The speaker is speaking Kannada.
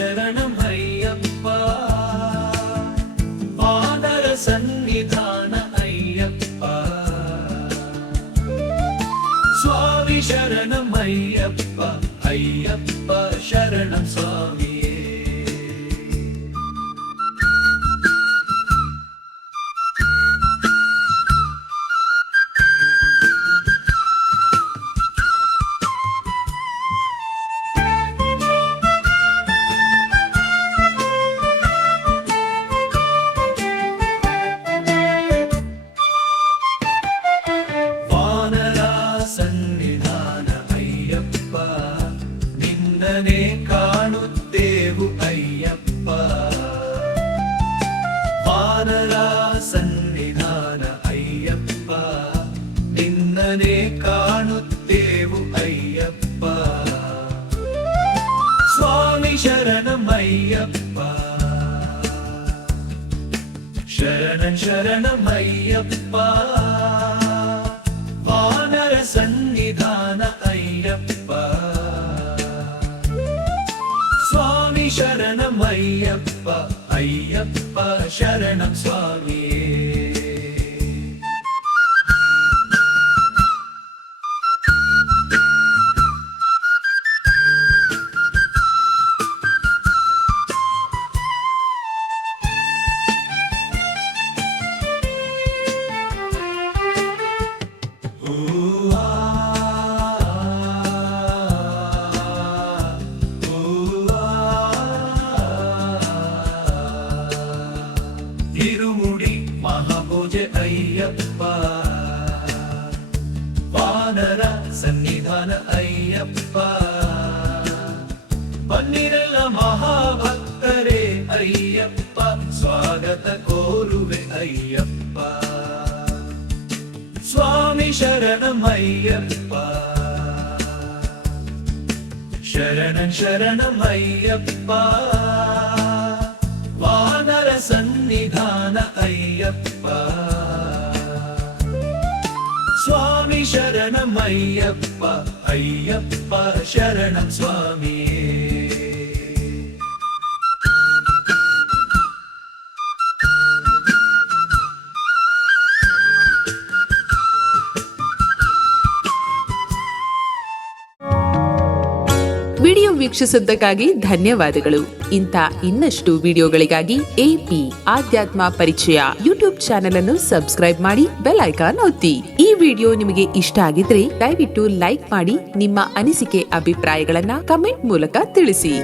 शरणं अय्यप्पा वानर सन्निधान अय्यप्पा स्वामी शरणं अय्यप्पा अय्यप्पा शरणं स्वामिये ನಿನ್ನನೆ ಕಾಣುತ್ತೇವು ಅಯ್ಯಪ್ಪ ವಾನರ ಸನ್ನಿಧಾನ ಅಯ್ಯಪ್ಪ ನಿನ್ನನೆ ಕಾಣುತ್ತೇವು ಅಯ್ಯಪ್ಪ ಸ್ವಾಮಿ ಶರಣಂ ಅಯ್ಯಪ್ಪ ಶರಣಂ ಶರಣಂ ಅಯ್ಯಪ್ಪ ವಾನರ ಸನ್ನಿಧಾನ ಅಯ್ಯಪ್ಪ स्वामी शरणं अय्यप्पा अय्यप्पा शरणं स्वामिये तिरुमुडी महाभोज अय्यप्पा वानर सन्निधान अय्यप्पा बन्निरल्ल महाभक्तरे अय्यप्पा स्वागत कोरुवे अय्यप्पा स्वामी शरणं अय्यप्पा शरणं शरणं अय्यप्पा वानर सन्निधान अय्यप्पा स्वामी शरणं अय्यप्पा अय्यप्पा शरणं स्वामिये ವಿಡಿಯೋ ವೀಕ್ಷಿಸಿದ್ದಕ್ಕಾಗಿ ಧನ್ಯವಾದಗಳು. ಇಂಥ ಇನ್ನಷ್ಟು ವಿಡಿಯೋಗಳಿಗಾಗಿ ಎಪಿ ಆಧ್ಯಾತ್ಮ ಪರಿಚಯ ಯೂಟ್ಯೂಬ್ ಚಾನೆಲ್ ಅನ್ನು ಸಬ್ಸ್ಕ್ರೈಬ್ ಮಾಡಿ ಬೆಲ್ ಐಕಾನ್ ಒತ್ತಿ. ಈ ವಿಡಿಯೋ ನಿಮಗೆ ಇಷ್ಟ ಆಗಿದ್ರೆ ದಯವಿಟ್ಟು ಲೈಕ್ ಮಾಡಿ. ನಿಮ್ಮ ಅನಿಸಿಕೆ ಅಭಿಪ್ರಾಯಗಳನ್ನ ಕಮೆಂಟ್ ಮೂಲಕ ತಿಳಿಸಿ.